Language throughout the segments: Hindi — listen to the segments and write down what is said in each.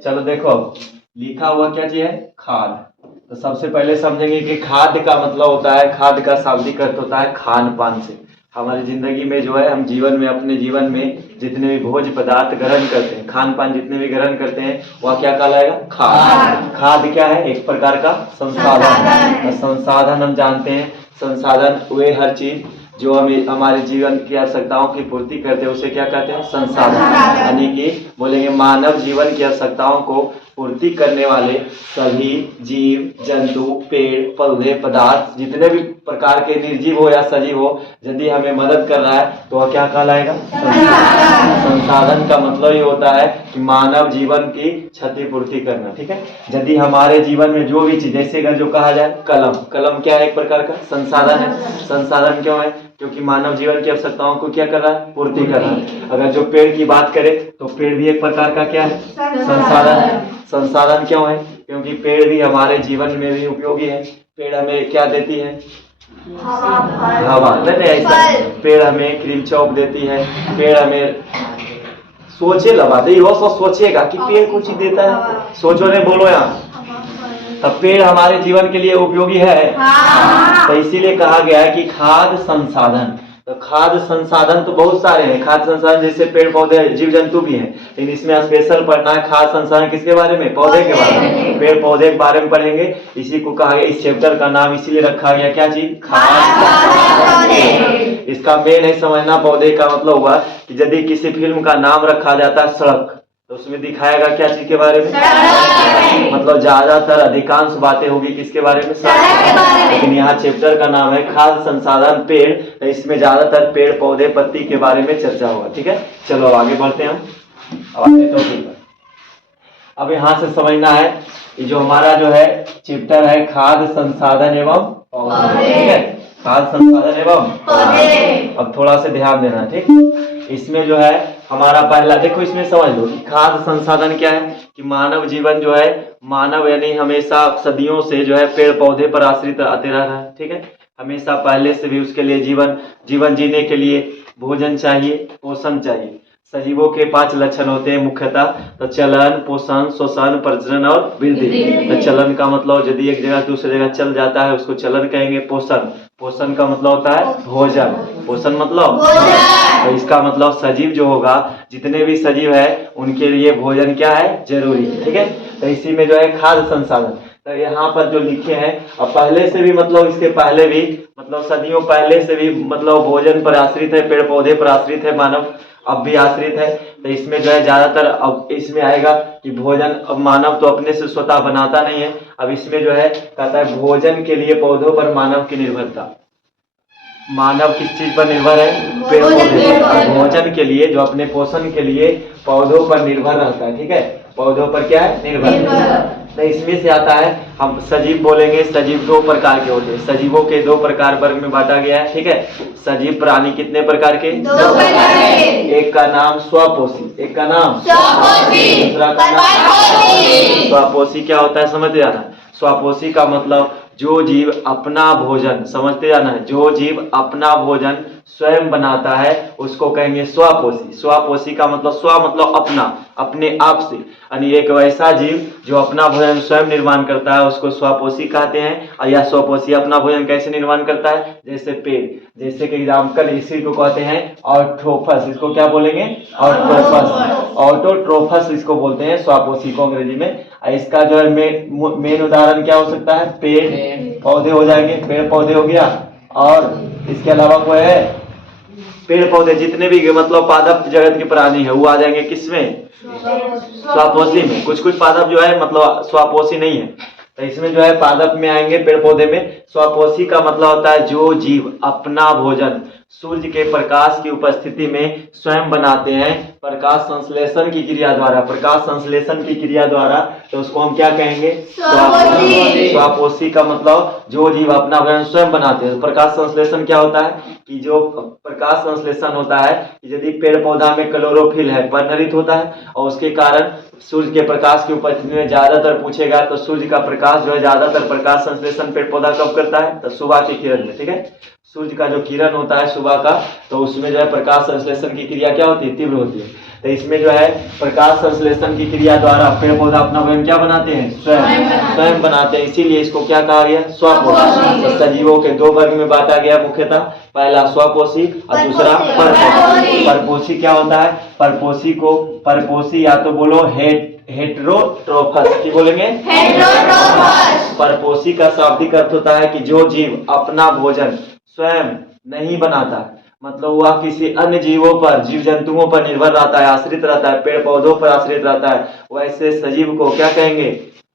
चलो देखो लिखा हुआ क्या चीज है, खाद। तो सबसे पहले समझेंगे कि खाद का मतलब होता है, खाद का शाब्दिक अर्थ होता है खान पान से। हमारी जिंदगी में जो है, हम जीवन में, अपने जीवन में जितने भी भोज्य पदार्थ ग्रहण करते हैं, खान पान जितने भी ग्रहण करते हैं, वह क्या कहलाएगा, खाद। खाद क्या है, एक प्रकार का संसाधन। संसाधन हम जानते हैं, संसाधन वे हर चीज जो हमें हमारे जीवन की आवश्यकताओं की पूर्ति करते हैं, उसे क्या कहते हैं, संसाधन। यानी कि बोलेंगे मानव जीवन की आवश्यकताओं को पूर्ति करने वाले सभी जीव जंतु, पेड़ पौधे, पदार्थ, जितने भी प्रकार के निर्जीव हो या सजीव हो, यदि हमें मदद कर रहा है तो वह क्या कहलाएगा, संसाधन। का मतलब ये होता है कि मानव जीवन की क्षतिपूर्ति करना। ठीक है, यदि हमारे जीवन में जो भी चीज, जैसे अगर जो कहा जाए कलम, कलम क्या है, एक प्रकार का संसाधन है। संसाधन क्यों है, क्योंकि मानव जीवन की आवश्यकताओं को क्या कर रहा है, पूर्ति कर रहा है। अगर जो पेड़ की बात करें तो पेड़ भी एक प्रकार का क्या है, संसाधन है। संसाधन क्यों है, क्योंकि पेड़ भी हमारे जीवन में भी उपयोगी है। पेड़ हमें क्या देती है, हवा। नहीं ऐसा, पेड़ हमें क्रीम चौक देती है, पेड़ हमें, सोचे लगा दे, वो सोचेगा कि पेड़ कुछ चीज देता है, सोचो नहीं, बोलो यहाँ। तब पेड़ हमारे जीवन के लिए उपयोगी है। तो इसीलिए कहा गया है कि खाद संसाधन। तो खाद संसाधन तो बहुत सारे हैं, खाद संसाधन जैसे पेड़ पौधे, जीव जंतु भी हैं, लेकिन इसमें स्पेशल पढ़ना है खाद संसाधन किसके बारे में, पौधे के बारे में, पेड़ पौधे के बारे में पढ़ेंगे। इसी को कहा गया, इस चैप्टर का नाम इसीलिए रखा गया, क्या चीज, खाद। इसका मेन है समझना, पौधे का मतलब हुआ कि यदि किसी फिल्म का नाम रखा जाता है सड़क, तो उसमें दिखाएगा क्या चीज के बारे में, मतलब ज्यादातर अधिकांश बातें होगी किसके बारे में, सड़क के बारे में। लेकिन यहाँ चैप्टर का नाम है खाद संसाधन पेड़, तो इसमें ज्यादातर पेड़ पौधे पत्ती के बारे में चर्चा होगा। ठीक है, चलो आगे बढ़ते हैं हम। अब यहाँ से समझना है कि जो हमारा जो है चैप्टर है खाद संसाधन एवं पौधे। ठीक है, खाद संसाधन एवं पौधे। अब थोड़ा सा ध्यान देना, ठीक। इसमें जो है हमारा पहला, देखो इसमें समझ लो कि खाद संसाधन क्या है, कि मानव जीवन जो है, मानव यानी हमेशा सदियों से जो है पेड़ पौधे पर आश्रित आते रह रहा है। ठीक है, हमेशा पहले से भी उसके लिए जीवन जीने के लिए भोजन चाहिए, पोषण चाहिए। सजीवों के 5 लक्षण होते हैं मुख्यतः, तो चलन, पोषण, श्वसन, प्रजनन और वृद्धि। तो चलन का मतलब यदि एक जगह दूसरी जगह चल जाता है उसको चलन कहेंगे। पोषण का मतलब होता है भोजन, पोषण मतलब, तो इसका मतलब सजीव जो होगा, जितने भी सजीव है उनके लिए भोजन क्या है, जरूरी। ठीक है, तो इसी में जो है खाद्य संसाधन। तो यहाँ पर जो लिखे हैं, और पहले से भी मतलब इसके पहले भी, मतलब सदियों पहले से भी मतलब भोजन पर आश्रित है, पेड़ पौधे पर आश्रित है मानव, अब भी आश्रित है। तो इसमें जो है ज्यादातर अब इसमें आएगा कि भोजन, अब मानव तो अपने से स्वतः बनाता नहीं है, अब इसमें जो है कहता है भोजन के लिए पौधों पर मानव की निर्भरता। मानव किस चीज पर निर्भर है, पेड़ पौधे। भोजन के लिए, जो अपने पोषण के लिए पौधों पर निर्भर रहता है। ठीक है, पौधों पर क्या है, निर्भर। तो इसमें से आता है, हम सजीव बोलेंगे, सजीव 2 प्रकार के होते हैं। सजीवों के 2 प्रकार वर्ग में बांटा गया है। ठीक है, सजीव प्राणी कितने प्रकार के, 2 प्रकार के। एक का नाम स्वपोषी, एक का नाम स्वपोषी, दूसरा का नाम स्वपोषी। क्या होता है समझते जाना, स्वपोषी का मतलब जो जीव अपना भोजन, समझते जाना है, जो जीव अपना भोजन स्वयं बनाता है उसको कहेंगे स्वपोषी। स्वपोषी का मतलब स्व मतलब अपना, अपने आप से, यानी एक वैसा जीव जो अपना भोजन स्वयं निर्माण करता है उसको स्वपोषी कहते हैं। और यह स्वपोषी अपना भोजन कैसे निर्माण करता है, जैसे पेड़, जैसे कि एग्जाम्पल इसी को कहते हैं ऑटोट्रोफस। इसको क्या बोलेंगे, ऑटोट्रोफस। ऑटोट्रोफस इसको बोलते हैं, स्वपोषी को अंग्रेजी में। इसका जो है मेन उदाहरण क्या हो सकता है, पेड़ पौधे हो जाएंगे, पेड़ पौधे हो गया। और इसके अलावा कोई है, पेड़ पौधे जितने भी मतलब पादप जगत के प्राणी है वो आ जाएंगे किसमें, स्वपोषी में। कुछ पादप जो है मतलब स्वपोषी नहीं है, तो इसमें जो है पादप में आएंगे, पेड़ पौधे में। स्वपोषी का मतलब होता है जो जीव अपना भोजन सूर्य के प्रकाश की उपस्थिति में स्वयं बनाते हैं, प्रकाश संश्लेषण की क्रिया द्वारा, प्रकाश संश्लेषण की क्रिया द्वारा, तो उसको हम क्या कहेंगे, स्वपोषी का मतलब जो जीव अपना भोजन स्वयं बनाते हैं। प्रकाश संश्लेषण क्या होता है, कि जो प्रकाश संश्लेषण होता है, यदि पेड़ पौधा में क्लोरोफिल है, वर्णरित होता है, और उसके कारण सूर्य के प्रकाश की उपस्थिति में ज्यादातर पूछेगा तो सूर्य का प्रकाश जो है, ज्यादातर प्रकाश संश्लेषण पेड़ पौधा कब करता है, तो सुबह की किरण में। ठीक है, सूर्य का जो किरण होता है सुबह का, तो उसमें जो है प्रकाश संश्लेषण की क्रिया क्या होती है, तीव्र होती है। तो इसमें जो है प्रकाश संश्लेषण की क्रिया द्वारा पेड़ पौधा अपना भोजन क्या बनाते हैं, स्वयं बनाते हैं। इसीलिए इसको क्या कहा गया, स्वपोषी। तो सजीवों के दो वर्ग में बांटा गया मुख्यतः, पहला स्वपोषी और दूसरा परपोषी। परपोषी क्या होता है, परपोषी या तो बोलो हेटेरोट्रोफस, की बोलेंगे हेटेरोट्रोफस। परपोषी का शाब्दिक अर्थ होता है कि जो जीव अपना भोजन स्वयं नहीं बनाता, मतलब वह किसी अन्य जीवों पर, जीव जंतुओं पर निर्भर रहता है, आश्रित रहता है, पेड़ पौधों पर आश्रित रहता है, वैसे सजीव को क्या कहेंगे,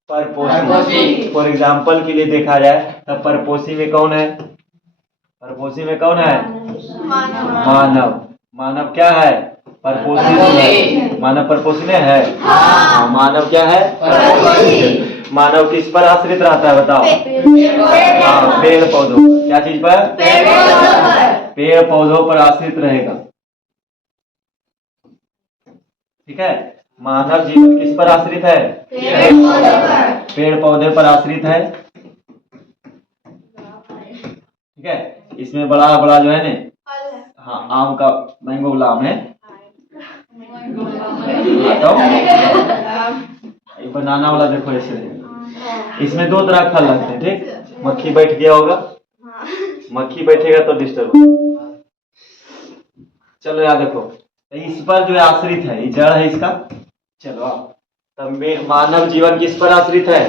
परपोषी। फॉर एग्जाम्पल के लिए देखा जाए तब परपोषी में कौन है, परपोषी में कौन है, मानव। मानव क्या है, परपोषी। मानव परपोषी में है, मानव क्या है, परपोषी। मानव किस पर आश्रित रहता है बताओ, हाँ, पेड़ पौधों पर। क्या चीज पर, पेड़ पौधों पर आश्रित रहेगा, ठीक है। मानव जीवन किस पर आश्रित है, पेड़ पौधे पर आश्रित है, ठीक है। इसमें बड़ा बड़ा जो है ना, हाँ, आम का मैंगो वाला आम है, बनाना वाला देखो ऐसे। इसमें दो तरह फल लगते हैं, ठीक। मक्खी बैठ गया होगा, मक्खी बैठेगा तो डिस्टर्ब होगा। चलो यार देखो, इस पर जो आश्रित है, ये जड़ है इसका। चलो तब मानव जीवन किस पर आश्रित है,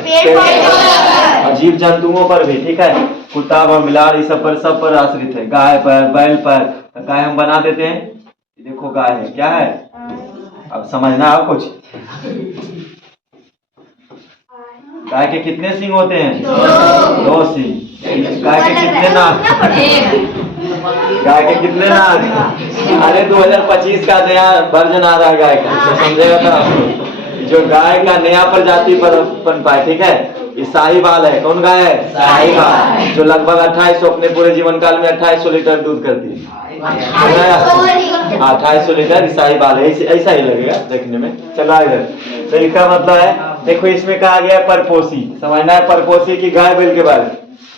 और जीव जंतुओं पर भी, ठीक है। कुत्ता और मिलाड़ इस सब पर आश्रित है, गाय पर, बैल पर। गाय हम बना देते हैं, देखो गाय है, क्या है, अब समझना आप कुछ। गाय के कितने सींग होते हैं, दो सींग। गाय के कितने नाक, गाय के कितने नाक। अरे 2025 का नया वर्जन आ रहा है गाय का, तो समझेगा था। जो गाय का नया प्रजाति पर पनपा है, ठीक है, ये साहिवाल है। कौन गाय है, साहिवाल, जो लगभग 2800 अपने पूरे जीवन काल में 2800 लीटर दूध करती है। 2800 लीटर साहिवाल है, ऐसा ही लगेगा देखने में। चला इधर, तो इसका मतलब है, देखो इसमें कहा गया परपोषी, समझना है परपोषी की गाय बैल के बारे में।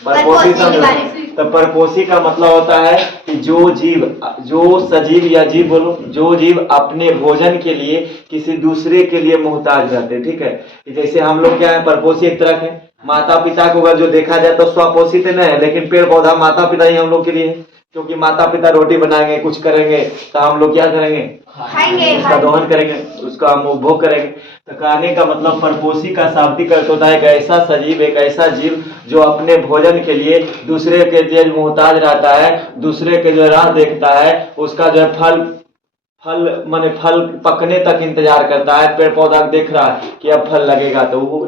परपोषी समझना, तो परपोषी का मतलब होता है कि जो जीव, जो सजीव या जीव बोलो, जो जीव अपने भोजन के लिए किसी दूसरे के लिए मोहताज रहते हैं, ठीक है। जैसे हम लोग क्या है, परपोषी एक तरह के। माता पिता को अगर जो देखा जाए तो स्वपोषित नहीं है, लेकिन पेड़ पौधा माता पिता ही हम लोग के लिए है, क्योंकि माता पिता रोटी बनाएंगे, कुछ करेंगे, तो हम लोग क्या करेंगे, खाएंगे, उसका दोहन करेंगे, उसका हम उपभोग करेंगे। तो कहने का मतलब परपोषी का शाब्दिक अर्थ होता है एक ऐसा सजीव, एक ऐसा जीव जो अपने भोजन के लिए दूसरे के लिए मोहताज रहता है, दूसरे के जो राह देखता है, उसका जो है फल पकने तक इंतजार करता है। पेड़ पौधा देख रहा है कि अब फल लगेगा तो वो,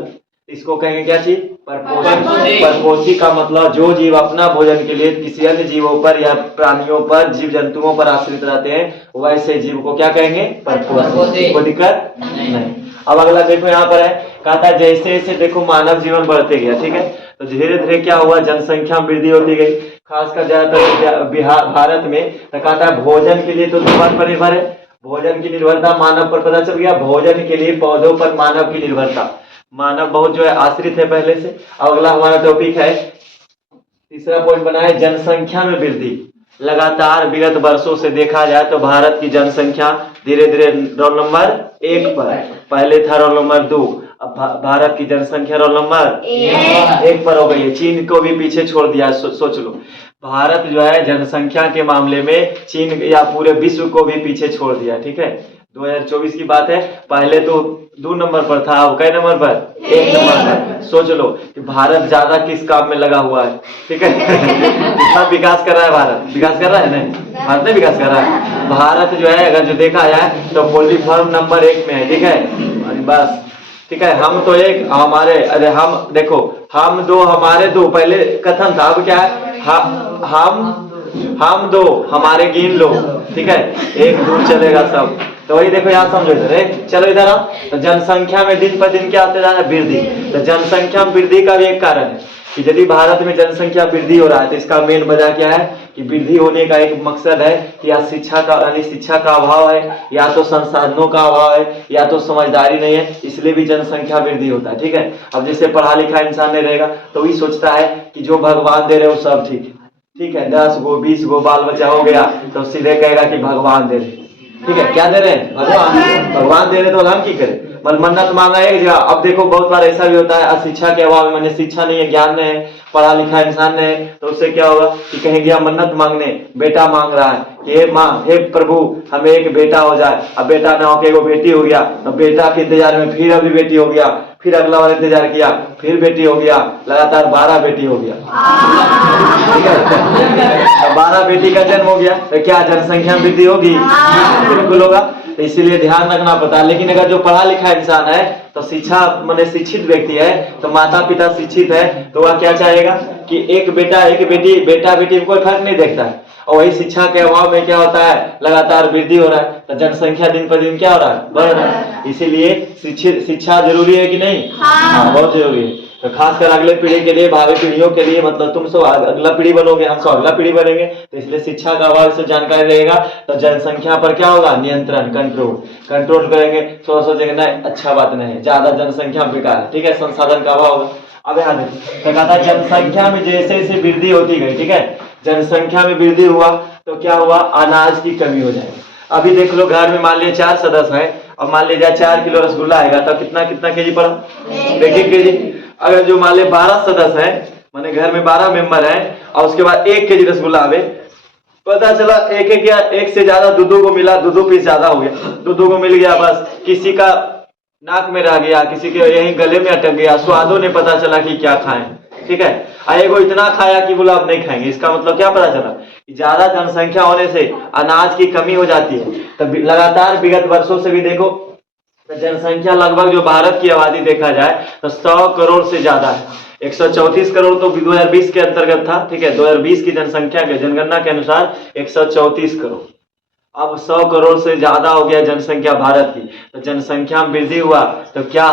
इसको कहेंगे क्या चीज, परपोषी। परपोषी का मतलब जो जीव अपना भोजन के लिए किसी अन्य जीवों पर या प्राणियों पर, जीव जंतुओं पर आश्रित रहते हैं, वैसे जीव को क्या कहेंगे, परपोषी। कोई दिक्कत नहीं। अब अगला देखो यहाँ पर है, कहता है जैसे जैसे देखो मानव जीवन बढ़ते गया, ठीक है, तो धीरे धीरे क्या हुआ, जनसंख्या में वृद्धि होती गई, खासकर ज्यादातर भारत में। तो कहता है भोजन के लिए तो दुकान पर निर्भर है, भोजन की निर्भरता मानव पर पता चल गया। भोजन के लिए पौधों पर मानव की निर्भरता, मानव बहुत जो है आश्रित है पहले से। अगला हमारा टॉपिक है, तीसरा पॉइंट बना है जनसंख्या में वृद्धि। लगातार विगत वर्षों से देखा जाए तो भारत की जनसंख्या धीरे धीरे रोल नंबर 1 पर, पहले था रोल नंबर 2, अब भारत की जनसंख्या रोल नंबर 1 पर हो गई है। चीन को भी पीछे छोड़ दिया, सोच लो। भारत जो है जनसंख्या के मामले में चीन या पूरे विश्व को भी पीछे छोड़ दिया, ठीक है। 2024 की बात है, पहले तो 2 नंबर पर था, अब कई नंबर पर, 1 नंबर पर। सोच लो कि भारत ज्यादा किस काम में लगा हुआ है, ठीक है। कितना विकास कर रहा है भारत, विकास कर रहा है, नहीं भारत नहीं विकास कर रहा है। भारत जो है अगर जो देखा जाए तो पोल्ट्री फार्म नंबर 1 में है, ठीक है, बस, ठीक है। हम तो एक, हमारे, अरे हम देखो, हम 2 हमारे 2 पहले कथन था, अब क्या है, हम 2 हमारे गिन लो, ठीक है, 1 2 चलेगा सब। तो वही देखो यहाँ समझो इधर, चलो इधर आओ। तो जनसंख्या में दिन पर दिन क्या होते जा रहा है, वृद्धि। तो जनसंख्या में वृद्धि का भी एक कारण है कि यदि भारत में जनसंख्या वृद्धि हो रहा है तो इसका मेन वजह क्या है कि वृद्धि होने का एक मकसद है कि या शिक्षा का अभाव है, या तो संसाधनों का अभाव है, या तो समझदारी नहीं है, इसलिए भी जनसंख्या वृद्धि होता है, ठीक है। अब जैसे पढ़ा लिखा इंसान नहीं रहेगा तो वही सोचता है कि जो भगवान दे रहे वो सब ठीक है, ठीक है, 10 गो 20 गो बाल बच्चा हो गया तो सीधे कहेगा कि भगवान दे रहे। ठीक है, क्या दे रहे हैं? भगवान दे रहे, तो हम की करें? मन्नत मांगा एक जगह। अब देखो बहुत बार ऐसा भी होता है, अशिक्षा के अभाव में, मैंने शिक्षा नहीं है, ज्ञान नहीं है, पढ़ा लिखा इंसान नहीं है, तो उससे क्या होगा कि कहेंगे हम मन्नत मांगने, बेटा मांग रहा है कि हे माँ, हे प्रभु, हमें एक बेटा हो जाए। अब बेटा ना होके वो बेटी हो गया, तो बेटा के इंतजार में फिर अभी बेटी हो गया, फिर अगला बार इंतजार किया, फिर बेटी हो गया, लगातार 12 बेटी हो गया। ठीक है, 12 बेटी का जन्म हो गया तो क्या जनसंख्या में वृद्धि होगी? बिल्कुल होगा। तो इसीलिए ध्यान रखना पड़ता है। लेकिन अगर जो पढ़ा लिखा इंसान है, तो शिक्षा माने शिक्षित व्यक्ति है, तो माता पिता शिक्षित है, तो वह क्या चाहेगा कि एक बेटा एक बेटी, बेटा बेटी में कोई फर्क नहीं देखता है। और वही शिक्षा के अभाव में क्या होता है, लगातार वृद्धि हो रहा है, तो जनसंख्या दिन पर दिन क्या हो रहा है, बढ़ रहा है। इसीलिए शिक्षा जरूरी है कि नहीं? हाँ, बहुत जरूरी है। तो खासकर अगले पीढ़ी के लिए, भावी पीढ़ियों के लिए, मतलब तुम सब अगला पीढ़ी बनोगे, हम सब अगला पीढ़ी बनेंगे, तो इसलिए शिक्षा का अभाव से जानकारी रहेगा, तो जनसंख्या पर क्या होगा, नियंत्रण, कंट्रोल करेंगे। थोड़ा सोचेंगे नहीं, अच्छा बात नहीं है, ज्यादा जनसंख्या बेकार है, ठीक है, संसाधन का अभाव होगा। अब यहाँ देखो, तो कहता है जनसंख्या में जैसे जैसे वृद्धि होती गई, ठीक है, जनसंख्या में वृद्धि हुआ तो क्या हुआ, अनाज की कमी हो जाएगी। अभी देख लो, घर में मान लिया 4 सदस्य है, अब मान लीजिए 4 किलो रसगुल्ला आएगा तो कितना कितना केजी पड़ा, 1 केजी। अगर जो मान लिया 12 सदस्य है, माने घर में 12 मेंबर है, और उसके बाद 1 केजी रसगुल्ला आवे, पता चला एक से ज्यादा दूधों को मिला, 2 पीस ज्यादा हो गया, दूधों को मिल गया, बस किसी का नाक में रह गया, किसी के यहीं गले में अटक गया, स्वादों ने पता चला कि क्या खाएं। ठीक है, एगो इतना खाया कि बोला अब नहीं खाएंगे। इसका मतलब क्या पता चला कि ज्यादा जनसंख्या होने से अनाज की कमी हो जाती है। तब लगातार विगत वर्षों से भी देखो, जनसंख्या लगभग जो भारत की आबादी देखा जाए तो 100 करोड़ से ज्यादा है। 134 करोड़ तो 2020 के अंतर्गत था, ठीक है, 2020 की जनसंख्या के जनगणना के अनुसार 134 करोड़। अब 100 करोड़ से ज्यादा हो गया जनसंख्या भारत की। तो जनसंख्या में वृद्धि हुआ तो क्या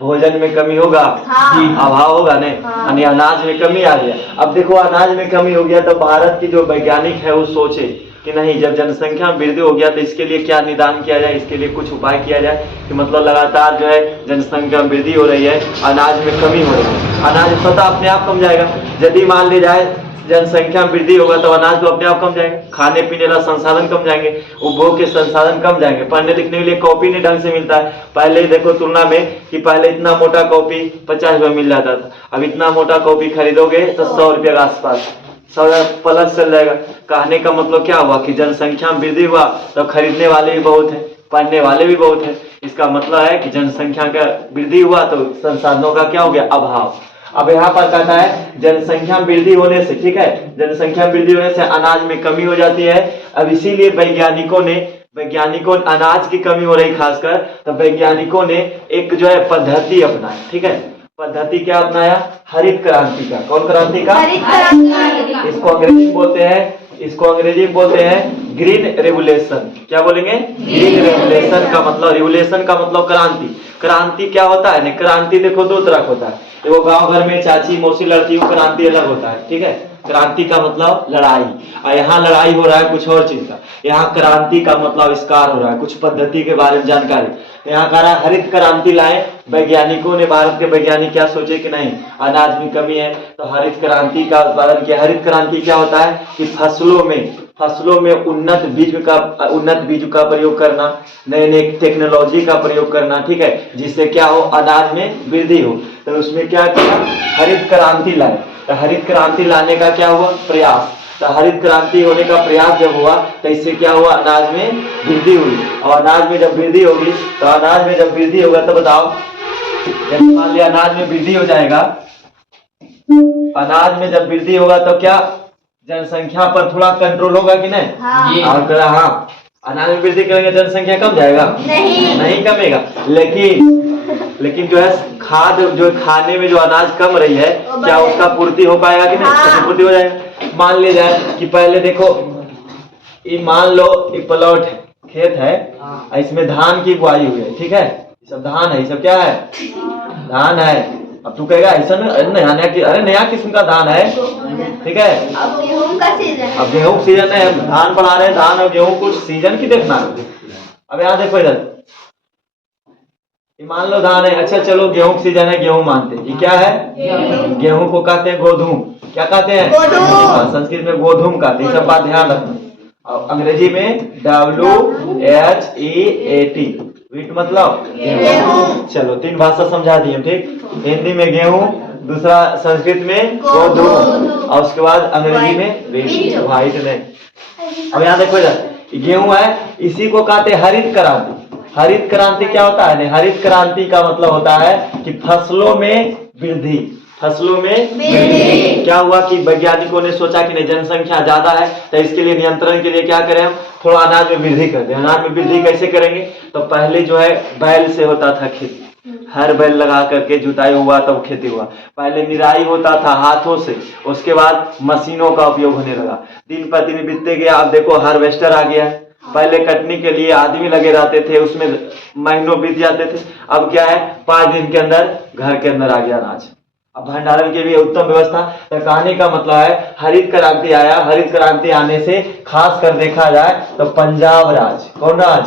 भोजन में कमी होगा? हाँ। अभाव होगा नहीं, यानी हाँ। अनाज में कमी आ गया। अब देखो, अनाज में कमी हो गया तो भारत की जो वैज्ञानिक है वो सोचे कि नहीं, जब जनसंख्या में वृद्धि हो गया तो इसके लिए क्या निदान किया जाए, इसके लिए कुछ उपाय किया जाए कि मतलब लगातार जो है जनसंख्या में वृद्धि हो रही है, अनाज में कमी हो रही है, अनाज स्वतः अपने आप कम जाएगा। यदि मान ली जाए जनसंख्या में वृद्धि होगा तो अनाज तो अपने आप कम जाएंगे, खाने पीने का संसाधन कम जाएंगे, उपभोग के संसाधन कम जाएंगे, पढ़ने लिखने के लिए कॉपी नहीं ढंग से मिलता है। पहले देखो तुलना में कि पहले इतना मोटा कॉपी 50 रुपये मिल जाता था, अब इतना मोटा कॉपी खरीदोगे तो 100 रुपये के आसपास, 100 प्लस चल जाएगा। कहने का मतलब क्या हुआ कि जनसंख्या में वृद्धि हुआ तो खरीदने वाले भी बहुत है, पढ़ने वाले भी बहुत है। इसका मतलब है कि जनसंख्या का वृद्धि हुआ तो संसाधनों का क्या हो गया, अभाव। अब यहाँ पर कहता है जनसंख्या में वृद्धि होने से, ठीक है, जनसंख्या में वृद्धि होने से अनाज में कमी हो जाती है। अब इसीलिए वैज्ञानिकों अनाज की कमी हो रही खासकर, तो वैज्ञानिकों ने एक जो है पद्धति अपनाई, ठीक है, पद्धति क्या अपनाया, हरित क्रांति का। कौन क्रांति का? इसको अंग्रेजी में बोलते हैं ग्रीन रेवोल्यूशन। क्या बोलेंगे? ग्रीन रेवोल्यूशन का मतलब, रेवोल्यूशन का मतलब क्रांति। क्रांति क्या होता है? क्रांति देखो 2 तरह होता है, वो गांव घर में चाची मौसी लड़ती है, क्रांति अलग होता है, ठीक है। क्रांति का मतलब लड़ाई, और यहाँ लड़ाई हो रहा है कुछ और चीज का। यहाँ क्रांति का मतलब आविष्कार हो रहा है, कुछ पद्धति के बारे में जानकारी। यहाँ कह रहा है हरित क्रांति लाए वैज्ञानिकों ने, भारत के वैज्ञानिक क्या सोचे कि नहीं अनाज में कमी है तो हरित क्रांति का उत्पादन किया। हरित क्रांति क्या होता है कि फसलों में उन्नत बीज का प्रयोग करना, नए नए टेक्नोलॉजी का प्रयोग करना, ठीक है, जिससे क्या हो, अनाज में वृद्धि हो। तो उसमें क्या किया, हरित क्रांति लाए। तो हरित क्रांति लाने का क्या हुआ, प्रयास। तो हरित क्रांति होने का प्रयास जब हुआ तो इससे क्या हुआ, अनाज में वृद्धि हुई। और अनाज में जब वृद्धि होगी तो अनाज में जब वृद्धि होगा तो बताओ, जैसे मान लिया अनाज में वृद्धि हो जाएगा, अनाज में जब वृद्धि होगा तो क्या जनसंख्या पर थोड़ा कंट्रोल होगा कि नहीं? हाँ। और कहा हाँ, अनाज में वृद्धि करेंगे जनसंख्या कम जाएगा? नहीं कमेगा। लेकिन जो है खाद, जो खाने में जो अनाज कम रही है, क्या उसका पूर्ति हो पाएगा कि नहीं? हाँ। पूर्ति हो जाएगा। मान लिया जाए कि पहले देखो, मान लो एक प्लॉट है, खेत है, इसमें धान की बुआई हुई है, ठीक है, ये सब धान है, ये सब क्या है, धान है। अब तू कहेगा ऐसा अरे नया किस्म का धान है, ठीक है, अब गेहूं का सीजन है, धान बढ़ा रहे हैं, धान और गेहूं कुछ सीजन की देखना है। अब यहाँ देखो, इधर ये मान लो धान है, अच्छा चलो गेहूं का सीजन है, गेहूं मानते हैं, ये क्या है? गेहूं को कहते हैं गोधूम। क्या कहते हैं? हाँ, संस्कृत में गोधूम कहते हैं, सब बात ध्यान रखना। और अंग्रेजी में WHEAT, वीट मतलब गेहूं। चलो 3 भाषा समझा दिए, ठीक। हिंदी में गेहूं, दूसरा संस्कृत में गोधूम, और उसके बाद अंग्रेजी में वीट, व्हाइट नहीं। अब यहाँ देखो इधर, गेहूं है, इसी को कहते हैं हरित क्रांति। हरित क्रांति क्या होता है? हरित क्रांति का मतलब होता है कि फसलों में वृद्धि। फसलों में वृद्धि। क्या हुआ कि वैज्ञानिकों ने सोचा कि नहीं, जनसंख्या ज्यादा है, तो इसके लिए नियंत्रण के लिए क्या करें हम, थोड़ा अनाज में वृद्धि कर दें। अनाज में वृद्धि कैसे करेंगे? तो पहले जो है बैल से होता था खेती, हर बैल लगा करके जुताई हुआ तब खेती हुआ। पहले निराई होता था हाथों से, उसके बाद मशीनों का उपयोग होने लगा। दिन पर दिन बीतते गया, अब देखो हार्वेस्टर आ गया है। पहले कटने के लिए आदमी लगे रहते थे, उसमें महीनों बीत जाते थे। अब क्या है, 5 दिन के अंदर घर के अंदर आ गया अनाज। अब भंडारण के लिए उत्तम व्यवस्था। तो कहने का मतलब है हरित क्रांति आया। हरित क्रांति आने से खास कर देखा जाए तो पंजाब राज, कौन राज?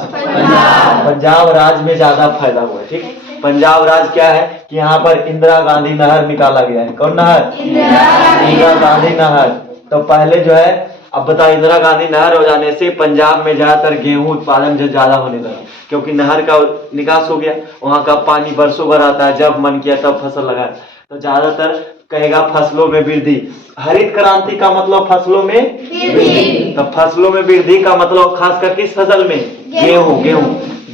पंजाब राज में ज्यादा फायदा हुआ है, ठीक। पंजाब राज क्या है कि यहाँ पर इंदिरा गांधी नहर निकाला गया है। कौन नहर? इंदिरा गांधी नहर। तो पहले जो है, अब बताओ, इंदिरा गांधी नहर हो जाने से पंजाब में ज्यादातर गेहूं उत्पादन जो ज्यादा होने लगा, क्योंकि नहर का निकास हो गया। वहां का पानी बरसों भर आता है, जब मन किया तब फसल लगाया, तो ज्यादातर कहेगा फसलों में वृद्धि। हरित क्रांति का मतलब फसलों में वृद्धि। तो फसलों में वृद्धि का मतलब खास कर किस फसल में? गेहूं।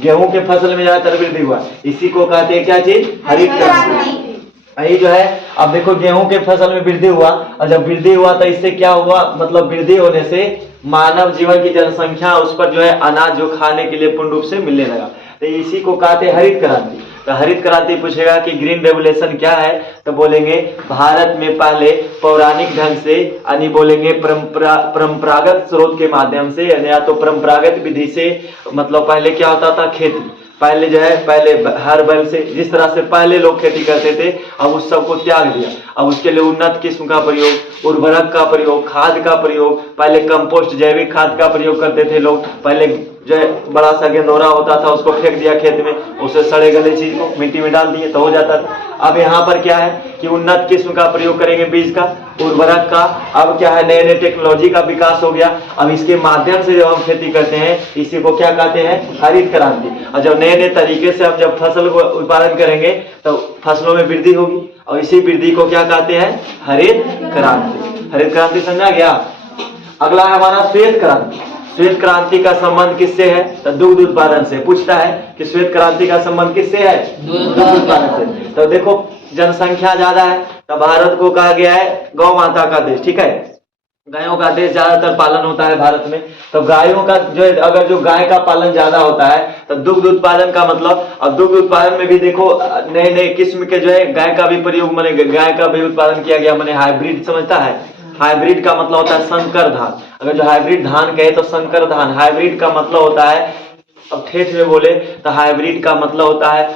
गेहूं के फसल में ज्यादातर वृद्धि हुआ, इसी को कहते हैं क्या चीज? हरित क्रांति। यही जो है, अब देखो गेहूं के फसल में वृद्धि हुआ, और जब वृद्धि हुआ तो इससे क्या हुआ, मतलब वृद्धि होने से मानव जीवन की जनसंख्या, उस पर जो है अनाज जो खाने के लिए पूर्ण रूप से मिलने लगा। तो इसी को कहते हैं हरित क्रांति। तो हरित क्रांति पूछेगा कि ग्रीन रेवोल्यूशन क्या है, तो बोलेंगे भारत में पहले पौराणिक ढंग से, यानी बोलेंगे परंपरागत स्रोत के माध्यम से, या तो परंपरागत विधि से, मतलब पहले क्या होता था, खेती। पहले जो है, पहले हर बैल से, जिस तरह से पहले लोग खेती करते थे, अब उस सब को त्याग दिया। अब उसके लिए उन्नत किस्म का प्रयोग, उर्वरक का प्रयोग, खाद का प्रयोग, पहले कंपोस्ट जैविक खाद का प्रयोग करते थे लोग। पहले जो है बड़ा सा गेंदोरा होता था, उसको फेंक दिया खेत में, उसे सड़े गले चीज को मिट्टी में डाल दिए तो हो जाता था। अब यहाँ पर क्या है कि उन्नत किस्म का प्रयोग करेंगे, बीज का, उर्वरक का। अब क्या है, नए नए टेक्नोलॉजी का विकास हो गया। अब इसके माध्यम से जब हम खेती करते हैं, इसी को क्या कहते हैं? हरित क्रांति। और जब नए नए तरीके से हम जब फसल को उत्पादन करेंगे तो फसलों में वृद्धि होगी, और इसी वृद्धि को क्या कहते हैं? हरित क्रांति। हरित क्रांति समझा गया। अगला है हमारा श्वेत क्रांति। श्वेत क्रांति का संबंध किससे है? तो दुग्ध उत्पादन से। पूछता है कि श्वेत क्रांति का संबंध किससे है? दुग्ध उत्पादन से। तो देखो जनसंख्या ज्यादा है, तो भारत को कहा गया है गौ माता का देश, ठीक है। गायों का देश, ज्यादातर पालन होता है भारत में। तो गायों का जो है, अगर जो गाय का पालन ज्यादा होता है तो दुग्ध उत्पादन का मतलब, अब दुग्ध उत्पादन में भी देखो नए नए किस्म के जो है गाय का भी प्रयोग, माने गाय का भी उत्पादन किया गया, माने हाइब्रिड, समझता है? हाइब्रिड का मतलब होता है संकर धान। अगर जो हाइब्रिड धान कहे तो संकर धान। हाइब्रिड का मतलब होता है, अब ठेठ में बोले तो हाइब्रिड का मतलब होता है,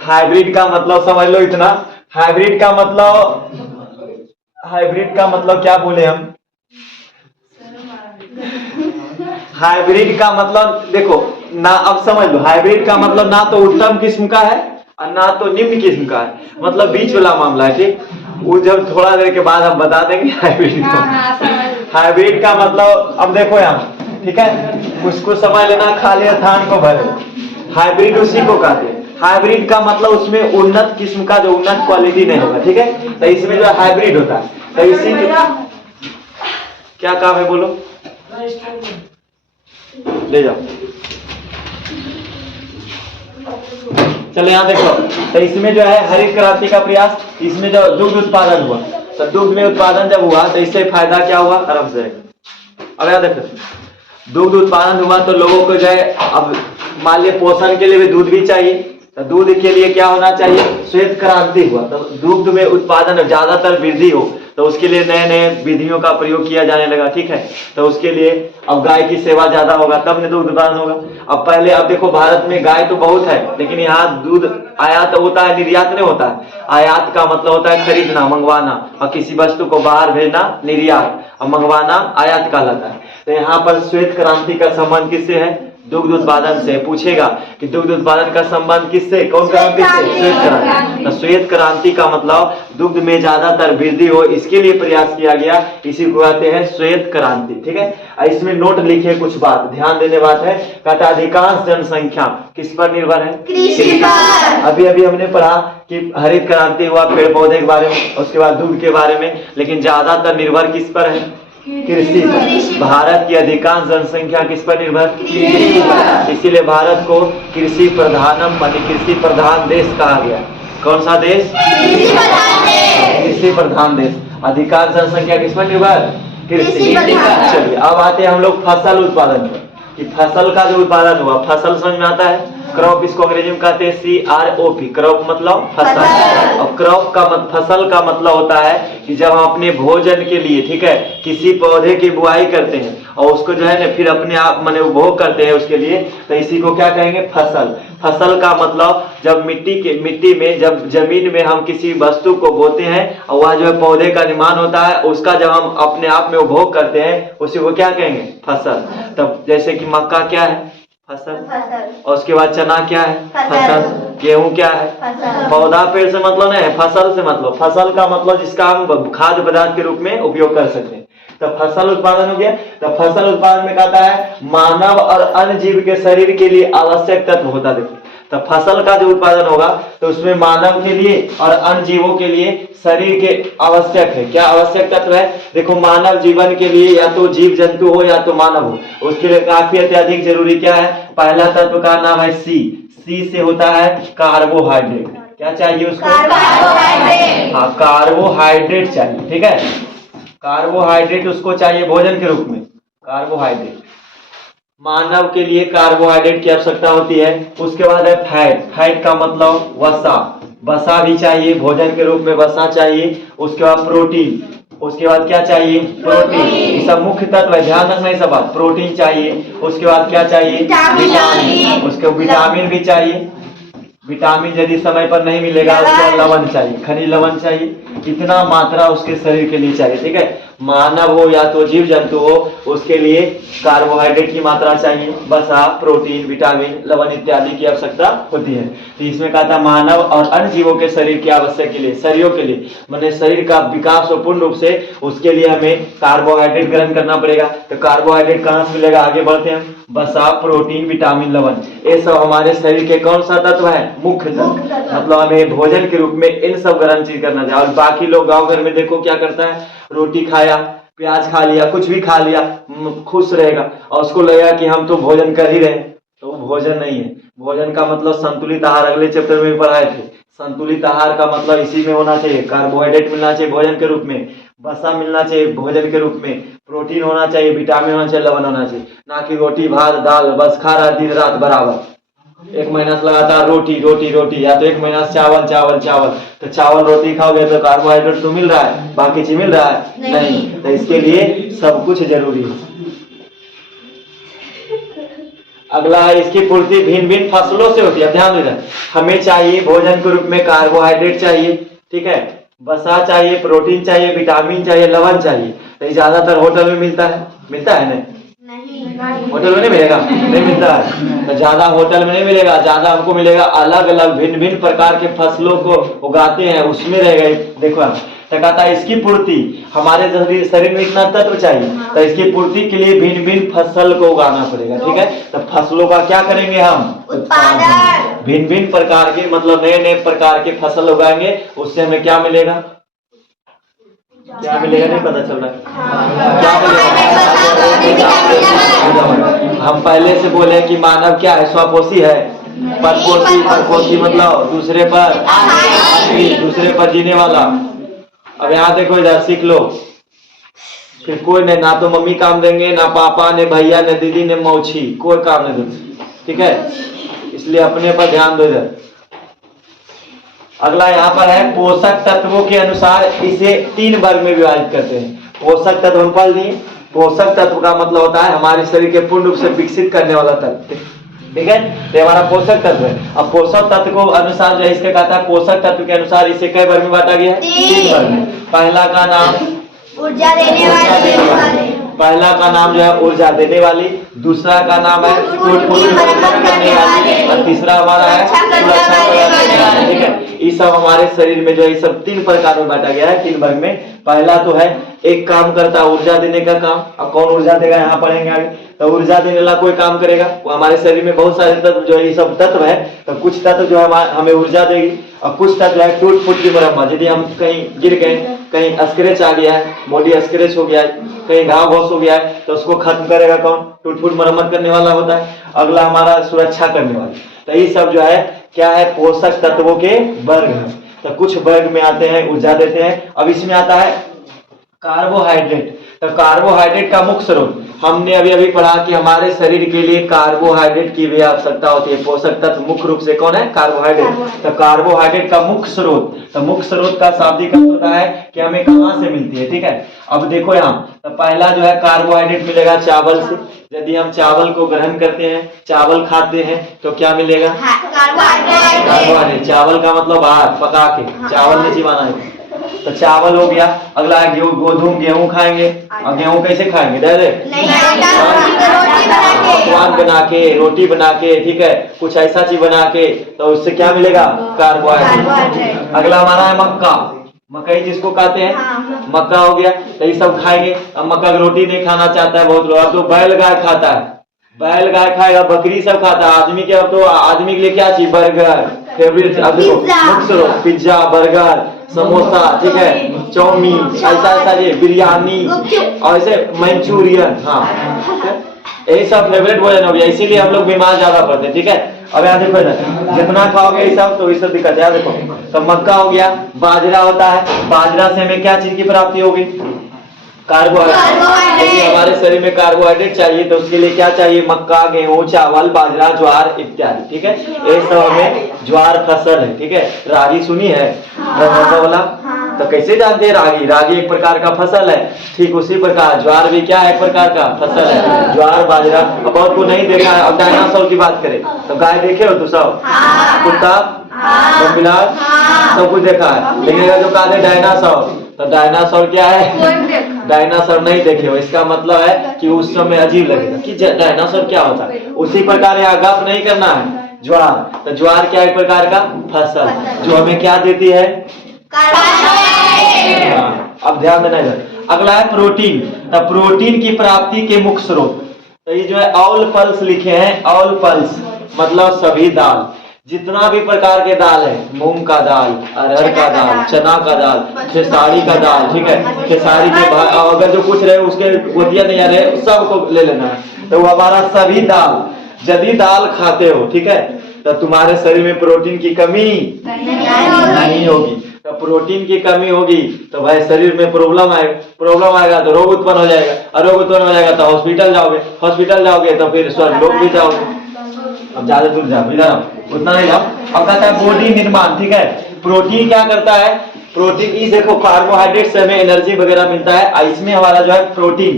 हाइब्रिड का मतलब समझ लो इतना। हाइब्रिड का मतलब क्या बोले हम? हाइब्रिड का मतलब देखो ना, अब समझ लो, हाइब्रिड का मतलब ना तो उत्तम किस्म का है और ना तो निम्न किस्म का है, मतलब बीच वाला मामला है, ठीक। वो जब थोड़ा देर के बाद हम बता देंगे हाइब्रिड को। हाइब्रिड का मतलब अब देखो यहाँ, ठीक है, उसको समझ लेना, खाली स्थान को भरे। हाइब्रिड उसी को कहते हैं। हाइब्रिड का मतलब उसमें उन्नत किस्म का, जो उन्नत क्वालिटी नहीं होगा, ठीक है। तो इसमें जो हाइब्रिड होता है, तो इसी क्या काम है बोलो, ले जाओ। चलो यहाँ देखो, तो इसमें जो है हरित क्रांति का प्रयास, इसमें जो दुग्ध उत्पादन हुआ, तो दुग्ध में उत्पादन जब हुआ तो इससे फायदा क्या हुआ? आराम से। अब यहाँ देखो, दुग्ध उत्पादन हुआ तो लोगों को जो है, अब मान लिया पोषण के लिए भी दूध भी चाहिए, तो दूध के लिए क्या होना चाहिए? श्वेत क्रांति हुआ, तो दुग्ध में उत्पादन ज्यादातर वृद्धि हो, तो उसके लिए नए नए विधियों का प्रयोग किया जाने लगा, ठीक है। तो उसके लिए अब गाय की सेवा ज्यादा होगा, तब न दुग्ध उत्पादन होगा। अब पहले, अब देखो भारत में गाय तो बहुत है, लेकिन यहाँ दूध आयात होता है, निर्यात नहीं होता है। आयात का मतलब होता है खरीदना, मंगवाना, और किसी वस्तु को बाहर भेजना निर्यात, और मंगवाना आयात कहलाता है। तो यहाँ पर श्वेत क्रांति का संबंध किससे है? दुग्ध उत्पादन से। पूछेगा कि दुग्ध उत्पादन का संबंध किससे, कौन क्रांति से? श्वेत क्रांति। तो श्वेत क्रांति का मतलब दुग्ध में ज्यादातर वृद्धि हो, इसके लिए प्रयास किया गया, इसी को कहते हैं श्वेत क्रांति। ठीक है, इसमें नोट लिखिए कुछ बात, ध्यान देने बात है। कहता अधिकांश जनसंख्या किस पर निर्भर है? कृषि पर। अभी अभी हमने पढ़ा कि हरित क्रांति हुआ पेड़ पौधे के बारे में, उसके बाद दूध के बारे में, लेकिन ज्यादातर निर्भर किस पर है? कृषि पर। भारत की अधिकांश जनसंख्या किस पर निर्भर? कृषि पर। इसीलिए भारत को कृषि प्रधानम माने कृषि प्रधान देश कहा गया। कौन सा देश? कृषि प्रधान देश। कृषि प्रधान देश। अधिकांश जनसंख्या किस पर निर्भर? कृषि। चलिए अब आते हैं हम लोग फसल उत्पादन पर, कि फसल का जो उत्पादन हुआ, फसल समझ में आता है? क्रॉप, इसको अंग्रेजी में कहते हैं CROP। क्रॉप मतलब फसल, और क्रॉप का फसल का मतलब होता है कि जब हम अपने भोजन के लिए, ठीक है, किसी पौधे की बुआई करते हैं और उसको जो है ना फिर अपने आप माने उपभोग करते हैं उसके लिए, तो इसी को क्या कहेंगे? फसल। फसल का मतलब जब मिट्टी में जब जमीन में हम किसी वस्तु को बोते हैं और वह जो है पौधे का निर्माण होता है, उसका जब हम अपने आप में उपभोग करते हैं उसी को क्या कहेंगे? फसल। तब जैसे कि मक्का क्या है? फसल। और उसके बाद चना क्या है? फसल। गेहूं क्या है? पौधा। पेड़ से मतलब नहीं है, फसल से मतलब। फसल का मतलब जिसका हम खाद्य पदार्थ के रूप में उपयोग कर सकते हैं। तो फसल उत्पादन हो गया। तो फसल उत्पादन में कहता है मानव और अन्य जीव के शरीर के लिए आवश्यक तत्व होता। देखिए, तो फसल का जो उत्पादन होगा तो उसमें मानव के लिए और अन्य जीवों के लिए शरीर के आवश्यक है। क्या आवश्यक तत्व है? देखो, मानव जीवन के लिए या तो जीव जंतु हो या तो मानव हो, उसके लिए काफी अत्यधिक जरूरी क्या है? पहला तत्व का नाम है सी से होता है कार्बोहाइड्रेट। क्या चाहिए उसको? कार्बोहाइड्रेट। हाँ, कार्बोहाइड्रेट चाहिए। ठीक है, कार्बोहाइड्रेट उसको चाहिए भोजन के रूप में। कार्बोहाइड्रेट मानव के लिए कार्बोहाइड्रेट की आवश्यकता होती है। उसके बाद है फैट। फैट का मतलब वसा, वसा भी चाहिए भोजन के रूप में, वसा चाहिए। उसके बाद प्रोटीन, उसके बाद क्या चाहिए? प्रोटीन। ये सब मुख्य तत्व है, ध्यान रखना ये सब बात। प्रोटीन चाहिए। उसके बाद क्या चाहिए? विटामिन। उसके विटामिन भी चाहिए। विटामिन यदि समय पर नहीं मिलेगा उसको लवण चाहिए, खनिज लवण चाहिए। इतना मात्रा उसके शरीर के लिए चाहिए। ठीक है, मानव हो या तो जीव जंतु हो, उसके लिए कार्बोहाइड्रेट की मात्रा चाहिए, वसा, प्रोटीन, विटामिन, लवण इत्यादि की आवश्यकता होती है। तो इसमें कहा था मानव और अन्य जीवों के शरीर की आवश्यक के लिए, शरीरों के लिए, माने शरीर का विकास हो पूर्ण रूप से, उसके लिए हमें कार्बोहाइड्रेट ग्रहण करना पड़ेगा। तो कार्बोहाइड्रेट कहाँ से मिलेगा? आगे बढ़ते हैं। वसा, प्रोटीन, विटामिन, लवण, ये सब हमारे शरीर के कौन सा तत्व है? मुख्य तत्व। मतलब हमें भोजन के रूप में इन सब ग्रहण चीज करना चाहिए। और बाकी लोग गांव घर में देखो क्या करता है, रोटी खाया, प्याज खा लिया, कुछ भी खा लिया, खुश रहेगा और उसको लगेगा कि हम तो भोजन कर ही रहे हैं, तो वो भोजन नहीं है। भोजन का मतलब संतुलित आहार, अगले चैप्टर में पढ़ाए थे। संतुलित आहार का मतलब इसी में होना चाहिए। कार्बोहाइड्रेट मिलना चाहिए भोजन के रूप में, वसा मिलना चाहिए भोजन के रूप में, प्रोटीन होना चाहिए, विटामिन होना चाहिए, लवण होना चाहिए। ना कि रोटी भात दाल बस खा रहा दिन रात बराबर। एक महीना से लगातार रोटी रोटी रोटी, या तो एक महीना से चावल चावल चावल, तो चावल रोटी खाओगे तो कार्बोहाइड्रेट तो मिल रहा है, बाकी चीज मिल रहा है नहीं। तो इसके लिए सब कुछ जरूरी है। अगला है इसकी पूर्ति भिन्न भिन्न फसलों से होती है। ध्यान देना, हमें चाहिए भोजन के रूप में कार्बोहाइड्रेट चाहिए, ठीक है, वसा चाहिए, प्रोटीन चाहिए, विटामिन चाहिए, लवण चाहिए। तो ज्यादातर होटल में मिलता है नहीं? होटल में नहीं मिलेगा, नहीं मिलता है। तो ज्यादा होटल में नहीं मिलेगा, ज्यादा हमको मिलेगा अलग अलग भिन्न भिन्न प्रकार के फसलों को उगाते हैं, उसमें रहेगा। देखो तो कहता है इसकी पूर्ति, हमारे शरीर में इतना तत्व चाहिए, तो इसकी पूर्ति के लिए भिन्न भिन्न फसल को उगाना पड़ेगा। ठीक है, तो फसलों का क्या करेंगे हम? उत्पादन। भिन्न भिन्न प्रकार के मतलब नए नए प्रकार के फसल उगाएंगे, उससे हमें क्या मिलेगा? क्या मिलेगा नहीं पता चल रहा है। क्या मिलेगा? हम पहले से बोले कि मानव क्या है? स्वपोषी है। परपोषी मतलब दूसरे पर जीने वाला। अब यहाँ देखो, इधर सीख लो। फिर कोई नहीं, ना तो मम्मी काम देंगे, ना पापा, ने भैया, ने दीदी, ने मौसी, कोई काम नहीं देते। ठीक है, इसलिए अपने पर ध्यान दो इधर। अगला यहाँ पर है पोषक तत्वों के अनुसार इसे 3 वर्ग में विभाजित करते हैं। पोषक तत्व हम पढ़ लिए। पोषक तत्व का मतलब होता है हमारे शरीर के पूर्ण रूप से विकसित करने वाला तत्व। ठीक है, ये हमारा पोषक तत्व है। अब पोषक तत्व को अनुसार जो है इसके कहता है पोषक तत्व के अनुसार इसे कई वर्ग में बांटा गया है? 3 वर्ग में। पहला का नाम ऊर्जा देने वाले, पहला का नाम जो है ऊर्जा देने वाली, दूसरा का नाम है टूट-फूट की मरम्मत करने वाली, और तीसरा हमारा है सुरक्षा प्रदान करने वाली। ठीक है, ये सब हमारे शरीर में जो है ये सब 3 प्रकार में बांटा गया है, 3 वर्ग में। पहला तो है एक काम करता है ऊर्जा देने का काम। अब कौन ऊर्जा देगा यहाँ पढ़ेंगे आगे। तो ऊर्जा देने वाला कोई काम करेगा, वो हमारे शरीर में बहुत सारे तत्व जो है ये सब तत्व है, तो कुछ तत्व जो है हमें ऊर्जा देगी, और कुछ तत्व है टूट फूट की मरम्मत। यदि हम कहीं गिर गए, कहीं स्क्रैच आ गया है, बॉडी स्क्रैच हो गया है, कहीं घाव घोस हो गया है, तो उसको खत्म करेगा कौन? टूट फूट मरम्मत करने वाला होता है। अगला हमारा सुरक्षा करने वाला। तो ये सब जो है क्या है? पोषक तत्वों के वर्ग है। तो कुछ वर्ग में आते हैं ऊर्जा देते हैं। अब इसमें आता है कार्बोहाइड्रेट। तो कार्बोहाइड्रेट का मुख्य स्रोत हमने अभी अभी पढ़ा कि हमारे शरीर के लिए कार्बोहाइड्रेट की भी आवश्यकता होती है। पोषक तत्व मुख्य रूप से कौन है? कार्बोहाइड्रेट। तो कार्बोहाइड्रेट का मुख्य स्रोत, तो मुख्य स्रोत का शाब्दिक अर्थ होता है कि हमें कहाँ से मिलती है। ठीक है, अब देखो यहाँ, तो पहला जो है कार्बोहाइड्रेट मिलेगा चावल से। यदि हम चावल को ग्रहण करते हैं, चावल खाते हैं, तो क्या मिलेगा? कार्बोहाइड्रेट। चावल का मतलब भात पका के, चावल नहीं चिबाना है, तो चावल हो गया। अगला है गेहूं खाएंगे। और गेहूं कैसे खाएंगे? डायरेक्ट पकवान बना के, रोटी बना के, ठीक है, कुछ ऐसा चीज बना के, तो उससे क्या मिलेगा? कार्बोहाइड्रेट। अगला हमारा है मक्का। मकई जिसको कहते हैं, मक्का हो गया, तो ये सब खाएंगे। अब मक्का की रोटी नहीं खाना चाहता है बहुत लोग, अब तो बैल गाय खाता है, बैल गाय खाएगा, बकरी सब खाता है। आदमी के अब तो आदमी के लिए क्या चाहिए? Burger, favourite. अब देखो मुख्य स्रोत पिज्जा, बर्गर, समोसा, ठीक है, चाउमीन, ऐसा ये बिरयानी, और ऐसे मंचूरियन, हाँ, यही सब फेवरेट भोजन हो गया। इसीलिए हम लोग बीमार ज्यादा पड़ते हैं। ठीक है, अब यहाँ देखो ना, जितना खाओगे ये सब तो ये सब दिक्कत है। देखो, तो मक्का हो गया, बाजरा होता है, बाजरा से हमें क्या चीज की प्राप्ति होगी? कार्बोहाइड्रेट। यदि हमारे शरीर में कार्बोहाइड्रेट चाहिए तो उसके लिए क्या चाहिए? मक्का, गेहूं, चावल, बाजरा, ज्वार इत्यादि। ठीक है, ये सब हमें ज्वार फसल है। ठीक है, रागी सुनी है वाला? तो कैसे जानते हैं रागी? रागी एक प्रकार का फसल है, ठीक उसी प्रकार ज्वार भी क्या है? एक प्रकार का फसल है। ज्वार, बाजरा। अब बहुत को नहीं देखा है। अब डायनासोर की बात करें तो गाय देखे हो? तो सब कुत्ता, बिलाल, सब कुछ देखा है। लेकिन जो कहते हैं डायनासोर, तो डायनासोर क्या है? डायनासोर नहीं देखे हो, इसका मतलब है कि उस समय अजीब लगेगा कि डायनासोर क्या होता है। उसी प्रकार यहाँ गप नहीं करना है। ज्वार, तो ज्वार क्या एक प्रकार का फसल जो हमें क्या देती है? अब ध्यान देना इधर। अगला है प्रोटीन। तो प्रोटीन की प्राप्ति के मुख्य स्रोत, तो ये जो है ऑल पल्स लिखे हैं। ऑल पल्स मतलब सभी दाल, जितना भी प्रकार के दाल है, मूंग का दाल, अरहर का दाल, चना का दाल, खेसारी का दाल, ठीक है, खेसारी के अगर जो कुछ रहे उसके गोतिया नहीं आ रहे सबको ले लेना है। तो वो हमारा सभी दाल, यदि दाल खाते हो, ठीक है, तो तुम्हारे शरीर में प्रोटीन की कमी नहीं होगी। तो प्रोटीन की कमी होगी तो भाई शरीर में प्रॉब्लम आएगा तो रोग उत्पन्न हो जाएगा, और रोग उत्पन्न हो जाएगा तो हॉस्पिटल जाओगे तो फिर स्वर्ग लोक भी जाओगे। अब ज्यादा दूर जाओ, इधर आओ, उतना नहीं जाओ। अब कहता है बॉडी निर्माण। ठीक है, प्रोटीन क्या करता है? प्रोटीन ई देखो, कार्बोहाइड्रेट से हमें एनर्जी वगैरह मिलता है। इसमें हमारा जो है प्रोटीन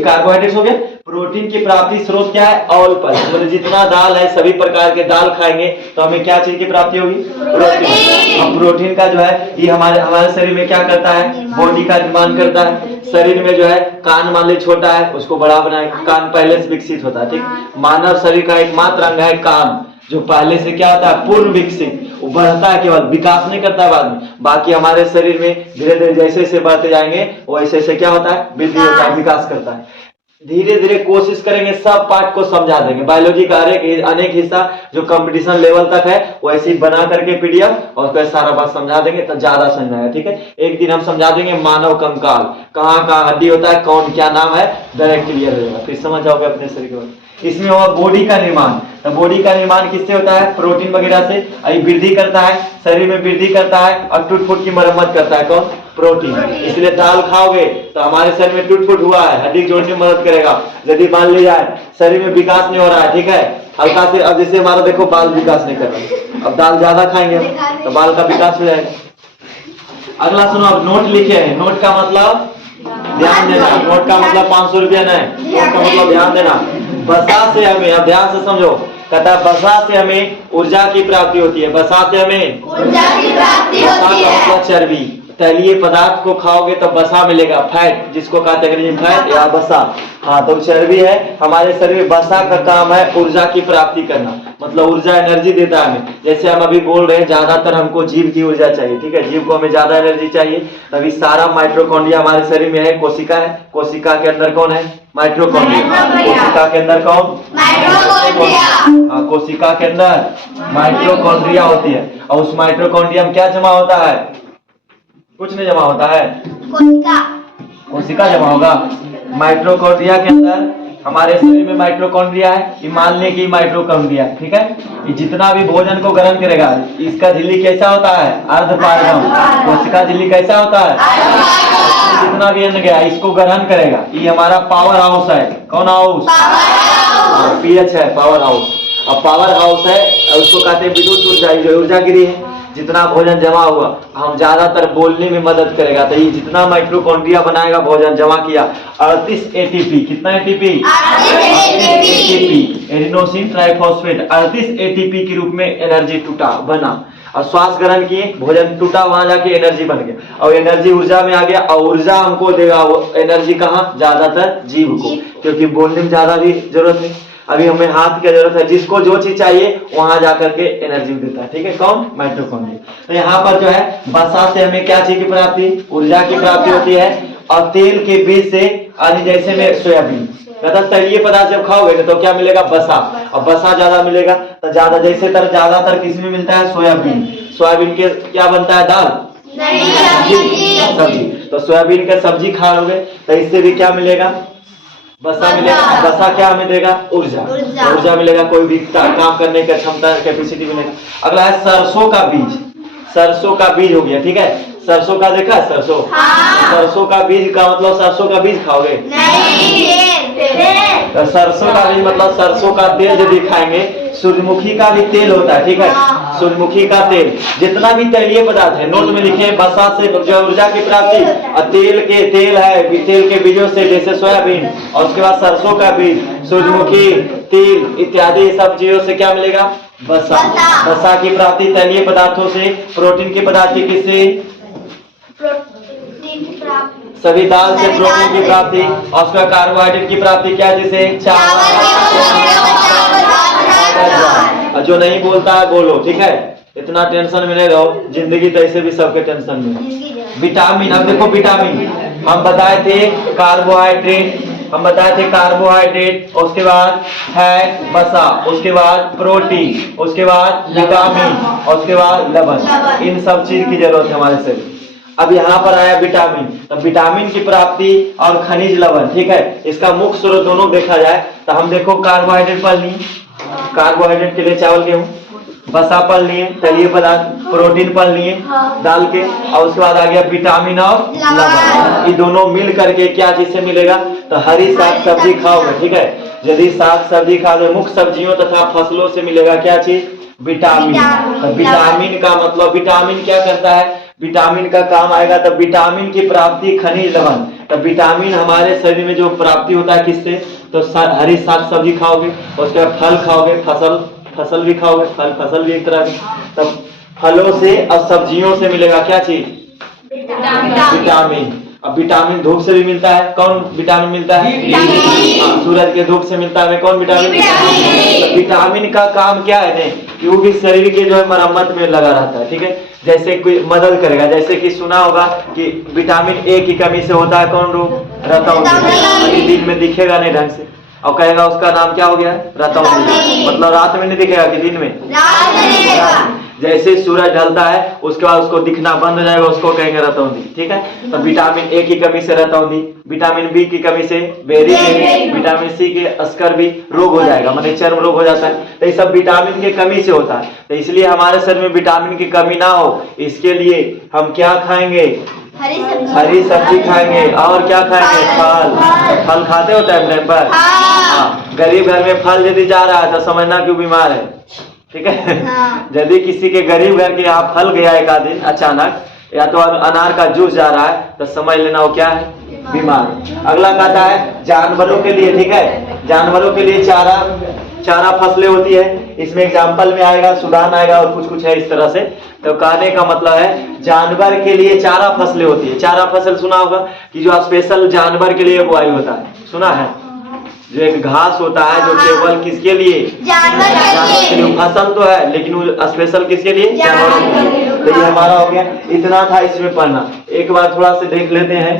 कार्बोहाइड्रेट हो गया। प्रोटीन की प्राप्ति स्रोत क्या है? ऑल पल्स, मतलब जितना दाल है सभी प्रकार के दाल खाएंगे तो हमें क्या चीज की प्राप्ति होगी? प्रोटीन। अब प्रोटीन का जो है ये हमारे शरीर में क्या करता है? बॉडी का निर्माण करता है। शरीर में जो है कान मान ली छोटा है, उसको बड़ा बनाएगा। कान पहले से विकसित होता है। ठीक, मानव शरीर का एकमात्र अंग है कान, जो पहले से क्या होता है? पूर्व विकसित, वो बढ़ता है, केवल विकास नहीं करता है बाद में। बाकी हमारे शरीर में धीरे धीरे जैसे जैसे बढ़ते जाएंगे वैसे ऐसे क्या होता है? वृद्धि होता है, विकास करता है। धीरे धीरे कोशिश करेंगे सब पार्ट को समझा देंगे। बायोलॉजी का अनेक हिस्सा जो कंपटीशन लेवल तक है वैसे ही बना करके पीडीएफ और उसका सारा बात समझा देंगे तो ज्यादा समझ आएगा। ठीक है, एक दिन हम समझा देंगे मानव कंकाल कहाँ कहाँ हड्डी होता है, कौन क्या नाम है, डायरेक्ट क्लियर हो जाएगा, फिर समझ जाओगे अपने शरीर को। इसमें होगा बॉडी का निर्माण। तो बॉडी का निर्माण किससे होता है? प्रोटीन वगैरह से। वृद्धि करता है, शरीर में वृद्धि करता है और टूट फूट की मरम्मत करता है कौन? प्रोटीन। इसलिए दाल खाओगे तो हमारे शरीर में टूट फूट हुआ है, हड्डी जोड़ने में मदद करेगा। यदि मान लिया जाए शरीर में विकास नहीं हो रहा है, ठीक है, हल्का से, अब जैसे हमारा देखो बाल विकास नहीं कर रहा, अब दाल ज्यादा खाएंगे तो बाल का विकास हो जाएगा। अगला सुनो, अब नोट लिखे हैं। नोट का मतलब ध्यान देना। नोट का मतलब 500 रुपया नहीं, नोट का मतलब ध्यान देना। वसा से हमें, अब ध्यान से समझो, कहता है वसा से हमें ऊर्जा की प्राप्ति होती है। वसा से हमें ऊर्जा की प्राप्ति होती है। मतलब चर्बी, तैलीय पदार्थ को खाओगे तो बसा मिलेगा, फैट, जिसको कहते हैं अंग्रेजी में फैट या बसा। हाँ, तो चर्बी है हमारे शरीर में। बसा का काम है ऊर्जा की प्राप्ति करना, मतलब ऊर्जा, एनर्जी देता है हमें। जैसे हम अभी बोल रहे हैं ज्यादातर हमको जीव की ऊर्जा चाहिए, ठीक है, जीव को हमें ज्यादा एनर्जी चाहिए। तभी सारा माइटोकॉन्ड्रिया हमारे शरीर में है, कोशिका है, कोशिका के अंदर कौन है? माइटोकॉन्ड्रिया। कोशिका के अंदर कौन? माइटोकॉन्ड्रिया। हाँ, कोशिका के अंदर माइटोकॉन्ड्रिया होती है। और उस माइटोकॉन्ड्रिया में क्या जमा होता है? कुछ नहीं जमा होता है, कोशिका। कोशिका जमा होगा। माइटोकॉन्ड्रिया के अंदर हमारे शरीर में माइटोकॉन्ड्रिया है, ये मान लें कि माइटोकॉन्ड्रिया, ठीक है। ये जितना भी भोजन को ग्रहण करेगा, इसका झिल्ली कैसा होता है? अर्धपारगम। कोशिका झिल्ली कैसा होता है? जितना भी अन्न गया इसको ग्रहण करेगा। ये हमारा पावर हाउस है। कौन हाउस? पीएच है, पावर हाउस। अब पावर हाउस है, उसको कहते हैं विद्युत ऊर्जा। जो ऊर्जा गिरी है, जितना भोजन जमा हुआ हम ज्यादातर बोलने में मदद करेगा। तो ये जितना माइटोकॉन्ड्रिया बनाएगा भोजन जमा किया, 38 एटीपी। कितना ATP? 38 ATP, adenosine triphosphate. 38 ATP के रूप में एनर्जी टूटा बना, और श्वास ग्रहण किए, भोजन टूटा, वहां जाके एनर्जी बन गया, और एनर्जी ऊर्जा में आ गया। और ऊर्जा हमको देगा वो एनर्जी कहाँ? ज्यादातर जीव को, क्योंकि बोलने में ज्यादा भी जरूरत नहीं। अभी हमें हाथ की जरूरत है, जिसको जो चीज चाहिए वहां जाकर के एनर्जी देता है, ठीक है। कौन? माइटोकॉन्ड्रिया। तो यहाँ पर जो है वसा से हमें क्या चीज की प्राप्ति? ऊर्जा की प्राप्ति होती है। और तेल के बीज से, आज जैसे में सोयाबीन, तैलीय पदार्थ जब खाओगे तो क्या मिलेगा? बसा। और बसा ज्यादा मिलेगा तो ज्यादा, जैसे ज्यादातर किसमें मिलता है? सोयाबीन। सोयाबीन के क्या बनता है? दाल, सब्जी। तो सोयाबीन का सब्जी खा लोगे तो इससे भी क्या मिलेगा? बसा मिलेगा। बसा क्या हमें देगा? ऊर्जा। ऊर्जा मिलेगा, कोई भी काम करने की क्षमता, कैपेसिटी मिलेगा। अगला है सरसों का बीज। सरसों का बीज हो गया, ठीक है। सरसों का देखा? सरसों, सरसों का बीज का मतलब सरसों का बीज खाओगे? तो सरसों का बीज मतलब सरसों का तेल यदि खाएंगे। सूर्यमुखी का भी तेल होता है, ठीक है, सूर्यमुखी का तेल। जितना भी तैलीय पदार्थ है, नोट में लिखे, बसा से जो ऊर्जा की प्राप्ति, और तेल है, तेल के बीजों से, जैसे सोयाबीन, और उसके बाद सरसों का बीज, सूर्यमुखी, तिल इत्यादि सब चीजों से क्या मिलेगा? बसा। बसा की प्राप्ति तैलीय पदार्थों से। प्रोटीन की प्राप्ति किससे? सभी दाल से प्रोटीन की प्राप्ति। और उसका कार्बोहाइड्रेट की प्राप्ति क्या? जिसे चावल। जो नहीं बोलता है बोलो, ठीक है। इतना टेंशन में नहीं रहो, जिंदगी तो ऐसे भी सबके टेंशन में। विटामिन, अब देखो विटामिन हम बताए थे, कार्बोहाइड्रेट हम बताए थे, कार्बोहाइड्रेट, उसके बाद फैट, बसा, उसके बाद प्रोटीन, उसके बाद विटामिन, और उसके बाद लवण। इन सब चीज की जरूरत है हमारे शरीर। अब यहाँ पर आया विटामिन। तो विटामिन की प्राप्ति और खनिज लवण, ठीक है, इसका मुख्य स्रोत दोनों देखा जाए तो हम देखो कार्बोहाइड्रेट पढ़ लिए, कार्बोहाइड्रेट के लिए चावल, गेहूं। बसा पढ़ लिए, तैलीय पदार्थ। प्रोटीन पढ़ लिए, दाल के। और उसके बाद आ गया विटामिन और लवण। ये दोनों मिल करके क्या चीज से मिलेगा? तो हरी साग सब्जी खाओगे, ठीक है। यदि साग सब्जी खाओगे, मुख्य सब्जियों तथा फसलों से मिलेगा क्या चीज? विटामिन। तो विटामिन का मतलब, विटामिन क्या करता है? विटामिन का काम आएगा। तो विटामिन की प्राप्ति खनिज लवण। तो विटामिन हमारे शरीर में जो प्राप्ति होता है किससे? तो हरी साग सब्जी खाओगे, उसके बाद फल खाओगे, फसल भी खाओगे, फसल भी एक तरह की। तो फलों से और सब्जियों से मिलेगा क्या चीज? विटामिन। अब विटामिन धूप से भी मिलता है। कौन विटामिन मिलता है? सूरज के धूप से मिलता है। कौन विटामिन? तो विटामिन का काम क्या है? नहीं, कि वो भी शरीर के जो है मरम्मत में लगा रहता है, ठीक है। जैसे कोई मदद करेगा, जैसे कि सुना होगा कि विटामिन ए की कमी से होता है कौन रोग? रतौंधी। दिन में दिखेगा नहीं ढंग से, और कहेगा उसका नाम क्या हो गया? रतौंधी। मतलब रात में नहीं दिखेगा कि दिन में? जैसे सूरज ढलता है उसके बाद उसको दिखना बंद हो जाएगा, उसको कहेंगे रतौंधी, ठीक है। तो विटामिन ए की कमी से रतौंधी, विटामिन बी की कमी से बेरी, विटामिन सी के अस्कर भी रोग हो जाएगा, मतलब चर्म रोग हो जाता है। तो ये सब विटामिन की कमी से होता है। तो इसलिए हमारे शरीर में विटामिन की कमी ना हो, इसके लिए हम क्या खाएंगे? हरी सब्जी खाएंगे। और क्या खाएंगे? फल खाते हो टाइम पर? हाँ। गरीब घर में फल यदि जा रहा है तो समझना क्यों बीमार है, ठीक है। यदि किसी के गरीब घर के यहाँ फल गया एक आध दिन अचानक, या तो अनार का जूस जा रहा है, तो समझ लेना वो क्या है? बीमार। अगला कहता है जानवरों के लिए, ठीक है, जानवरों के लिए चारा फसलें होती है। इसमें एग्जाम्पल में आएगा, सुडान आएगा और कुछ कुछ है इस तरह से। तो कहने का मतलब है जानवर के लिए चारा फसलें होती है। चारा फसल सुना होगा कि जो स्पेशल जानवर के लिए बुआई होता है, सुना है, जो एक घास होता है जो केवल किसके लिए, जानवर के लिए। फसल तो है लेकिन वो स्पेशल किसके लिए, जानवरों के लिए। तो ये हमारा हो गया, इतना था इसमें पढ़ना। एक बार थोड़ा से देख लेते हैं